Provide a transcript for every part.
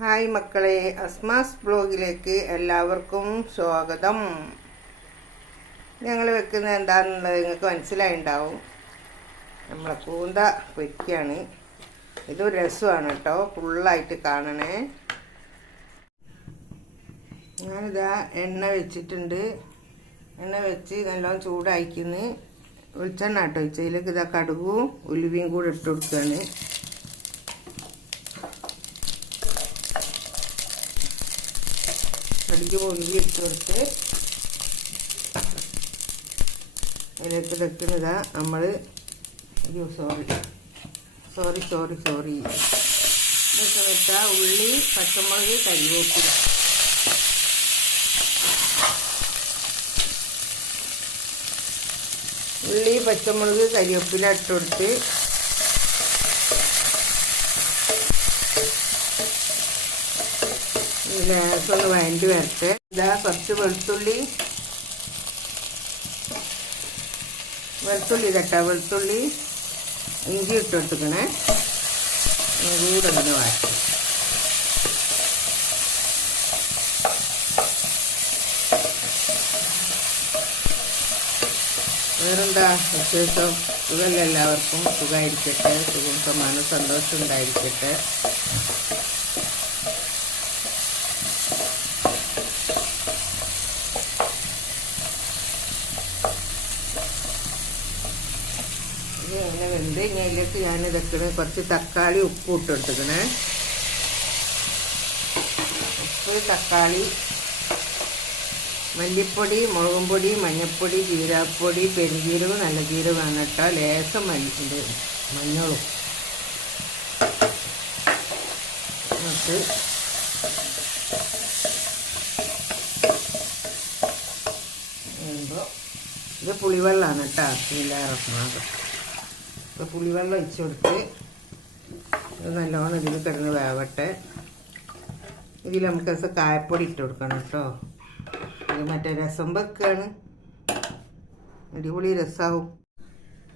Hi മക്കളെ, അസ്മാസ് ബ്ലോഗിലേക്ക് എല്ലാവർക്കും സ്വാഗതം. ഞങ്ങൾ വെക്കുന്നത് എന്താണെന്നുള്ളത് നിങ്ങൾക്ക് മനസ്സിലായിട്ടുണ്ടാവും. നമ്മളെ കൂന്ത പൊരിക്കുകയാണ്. ഇതൊരു രസമാണ് കേട്ടോ, ഫുള്ളായിട്ട് കാണണേ. ഞാനിതാ എണ്ണ വെച്ചിട്ടുണ്ട്. എണ്ണ വെച്ച് നല്ലോണം ചൂടായിക്കുന്നു. വെളിച്ചെണ്ണ കേട്ടോ വെച്ചതിലേക്ക് ഇതാ കടുകും ഉലുവയും കൂടെ ഇട്ട് കൊടുക്കുകയാണ്. കടുക് ഉലുവി ഇട്ട് കൊടുത്ത് അതിലേക്ക് വെക്കുന്നതാ നമ്മൾ സോറി ഇതൊക്കെ വെച്ചാൽ ഉള്ളി, പച്ചമുളക്, കരിവേപ്പില. ഉള്ളി, പച്ചമുളക്, കരിവേപ്പില ഇട്ട് കൊടുത്ത് ലേശമൊന്ന് വഴണ്ടി വരട്ടെ. ഇതാ കുറച്ച് വെളുത്തുള്ളി വെളുത്തുള്ളി ഇഞ്ചി ഇട്ട് കൊടുക്കണേ. കൂടെ ഒന്ന് വാട്ടി വേറെന്താ വിശേഷം? സുഖമല്ല എല്ലാവർക്കും? സുഖമായിരിക്കട്ടെ, സുഖം സമാനം സന്തോഷം ഉണ്ടായിരിക്കട്ടെ. ഇങ്ങനെ വെന്ത് ഇതിലേക്ക് ഞാനിതൊക്കെ കുറച്ച് തക്കാളി ഉപ്പ് ഇട്ട് കൊടുത്തിക്കണേ. ഉപ്പ്, തക്കാളി, മല്ലിപ്പൊടി, മുളകും പൊടി, മഞ്ഞൾപ്പൊടി, ജീരകപ്പൊടി, പെരുംജീരകം, നല്ല ജീരകമാണ് കേട്ടോ. ലേശം മഞ്ഞളും എന്നിട്ട് ഇത് പുളിവെള്ളമാണ് കേട്ടോ. ഇല്ലാറക്കുന്നത് ഇപ്പോൾ പുളിവെള്ളം ഒഴിച്ച് കൊടുത്ത് ഇത് നല്ലോണം ഇതിൽ കിടന്ന് വേവട്ടെ. ഇതിൽ നമുക്ക് കായപ്പൊടി ഇട്ട് കൊടുക്കണം കേട്ടോ. ഇത് മറ്റേ രസം വെക്കുകയാണ്, അടിപൊളി രസമാവും.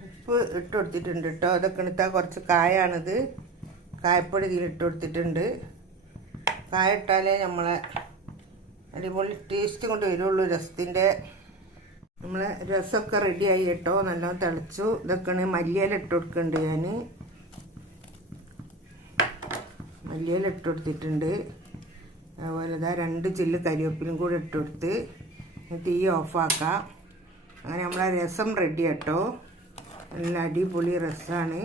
ഉപ്പ് ഇട്ട് കൊടുത്തിട്ടുണ്ട് കേട്ടോ. അതൊക്കെ എടുത്താൽ കുറച്ച് കായാണിത്. കായപ്പൊടി ഇതിൽ ഇട്ട് കൊടുത്തിട്ടുണ്ട്. കായ ഇട്ടാലേ നമ്മളെ അടിപൊളി ടേസ്റ്റ് കൊണ്ട് വരുള്ളൂ രസത്തിൻ്റെ. നമ്മളെ രസമൊക്കെ റെഡിയായി കേട്ടോ, നല്ലോണം തിളച്ചു. ഇതൊക്കെയാണ് മല്ലിയില ഇട്ട് കൊടുക്കുന്നുണ്ട്. ഞാൻ മല്ലിയില ഇട്ട് കൊടുത്തിട്ടുണ്ട്. അതുപോലെ ഇതാ 2 ചില്ല് കരിവേപ്പിലും കൂടെ ഇട്ട് കൊടുത്ത് തീ ഓഫാക്കാം. അങ്ങനെ നമ്മളെ രസം റെഡി കേട്ടോ. നല്ല അടിപൊളി രസമാണ്.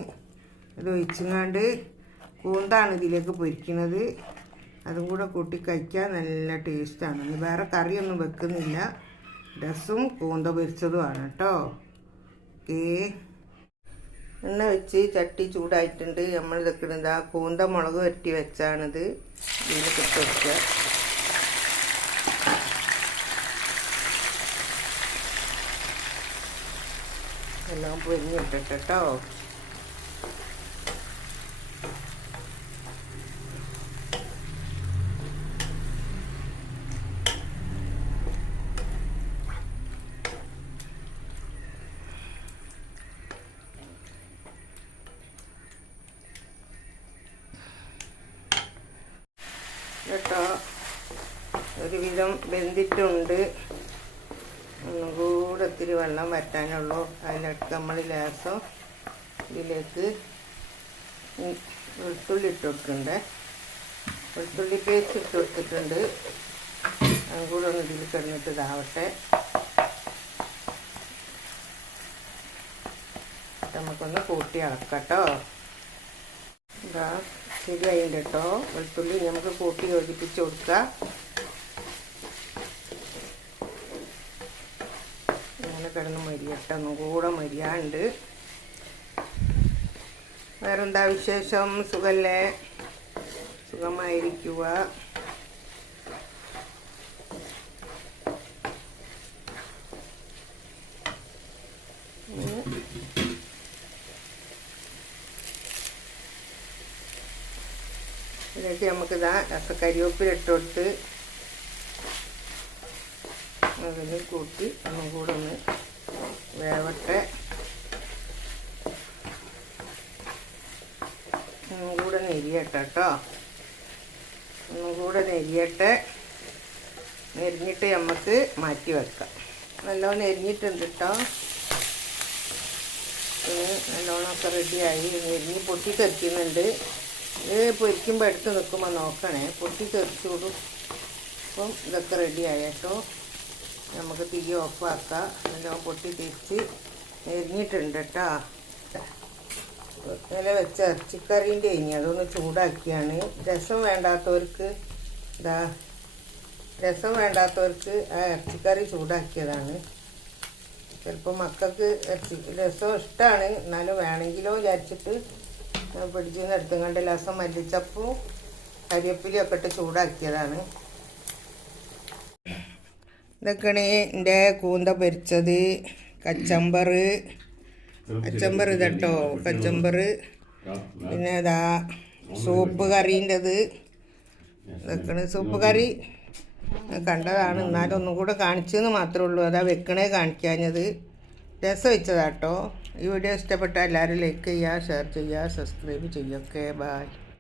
ഇത് ഒഴിച്ചങ്ങാണ്ട് കൂന്താണ് ഇതിലേക്ക് പൊരിക്കുന്നത്. അതും കൂടെ കൂട്ടി കഴിക്കാൻ നല്ല ടേസ്റ്റാണ്. വേറെ കറിയൊന്നും വെക്കുന്നില്ല. രസവും കൂന്ത പൊരിച്ചതുമാണ് കേട്ടോ. ഓക്കേ, എണ്ണ വെച്ച് ചട്ടി ചൂടായിട്ടുണ്ട്. നമ്മൾ ഇതൊക്കെ കൂന്ത മുളക് വരട്ടി വെച്ചാണിത്. ഇതിലേക്ക് ഇട്ട് വെക്കുക. എല്ലാം പൊരിഞ്ഞിട്ടിട്ട് കേട്ടോ. കേട്ടോ, ഒരുവിധം വെന്തിട്ടുണ്ട്. ഒന്നും കൂടെ ഇത്തിരി വെള്ളം വറ്റാനുള്ളൂ. അതിലേക്ക് നമ്മൾ ലേശം ഇതിലേക്ക് വെളുത്തുള്ളി ഇട്ട് കൊടുക്കണ്ടേ. വെളുത്തുള്ളി പേസ്റ്റ് ഇട്ട് കൊടുത്തിട്ടുണ്ട്. അതും കൂടെ ഒന്ന് ഇതിൽ കിടന്നിട്ട് ഇതാവട്ടെ. നമുക്കൊന്ന് കൂട്ടി ഇളക്കട്ടോ. ഇതാ ശരിയായിട്ടുണ്ട് കേട്ടോ. വെളുത്തുള്ളി നമുക്ക് കൂട്ടി യോജിപ്പിച്ച് കൊടുക്കാം. ഇങ്ങനെ കിടന്ന് മരിയട്ടെ, ഒന്നും കൂടെ മരിയാണ്ട്. വേറെന്താ വിശേഷം? സുഖല്ലേ? സുഖമായിരിക്കുക. ഇതിലേക്ക് നമുക്കിതാ കരിവേപ്പില ഇട്ട് കൊടുത്ത് അതിന് കൂട്ടി ഒന്നും കൂടെ ഒന്ന് വേവട്ടെ. ഒന്നും കൂടെ നെരിയട്ടെ കേട്ടോ. ഒന്നും കൂടെ നെരിയട്ടെ. നെരിഞ്ഞിട്ട് നമുക്ക് മാറ്റി വെക്കാം. നല്ലോണം നെരിഞ്ഞിട്ടുണ്ട് കേട്ടോ. നല്ലോണമൊക്കെ റെഡിയായി. നെരിഞ്ഞ് പൊട്ടി തെറിക്കുന്നുണ്ട്. ഇത് പൊരിക്കുമ്പോൾ എടുത്ത് നിൽക്കുമ്പോൾ നോക്കണേ, പൊട്ടി തെറിച്ചോടും. അപ്പം ഇതൊക്കെ റെഡിയായി കേട്ടോ. നമുക്ക് തീ ഓഫാക്കാം. നല്ലോണം പൊട്ടി തിരിച്ച് നെരിഞ്ഞിട്ടുണ്ട് കേട്ടോ. ഇന്നലെ വെച്ച ഇറച്ചിക്കറീൻ്റെ കഴിഞ്ഞ് അതൊന്ന് ചൂടാക്കിയാണ്. രസം വേണ്ടാത്തവർക്ക് രസം ആ ഇറച്ചിക്കറി ചൂടാക്കിയതാണ്. ചിലപ്പോൾ മക്കൾക്ക് രസം ഇഷ്ടമാണ്, എന്നാലും വേണമെങ്കിലോ വിചാരിച്ചിട്ട് പിടിച്ചിൽ നിന്ന് എടുത്തും കണ്ട് രസം മല്ലിച്ചപ്പും കരിവേപ്പിലയും ഇട്ട് ചൂടാക്കിയതാണ്. ഇതൊക്കെയാണ് എൻ്റെ കൂന്ത പൊരിച്ചത്. കച്ചമ്പർ ഇതട്ടോ, കച്ചമ്പർ. പിന്നെ ഇതാ സൂപ്പ് കറീൻ്റെത്. ഇതൊക്കെയാണ് സൂപ്പ് കറി. കണ്ടതാണ്, എന്നാലും ഒന്നും കൂടെ കാണിച്ചെന്ന് മാത്രമേ ഉള്ളൂ. അതാ വെക്കണേ കാണിക്കാഞ്ഞത്. രസം വെച്ചതാട്ടോ. ഈ വീഡിയോ ഇഷ്ടപ്പെട്ടാൽ എല്ലാവരും ലൈക്ക് ചെയ്യുക, ഷെയർ ചെയ്യുക, സബ്സ്ക്രൈബ് ചെയ്യുക. Okay, by.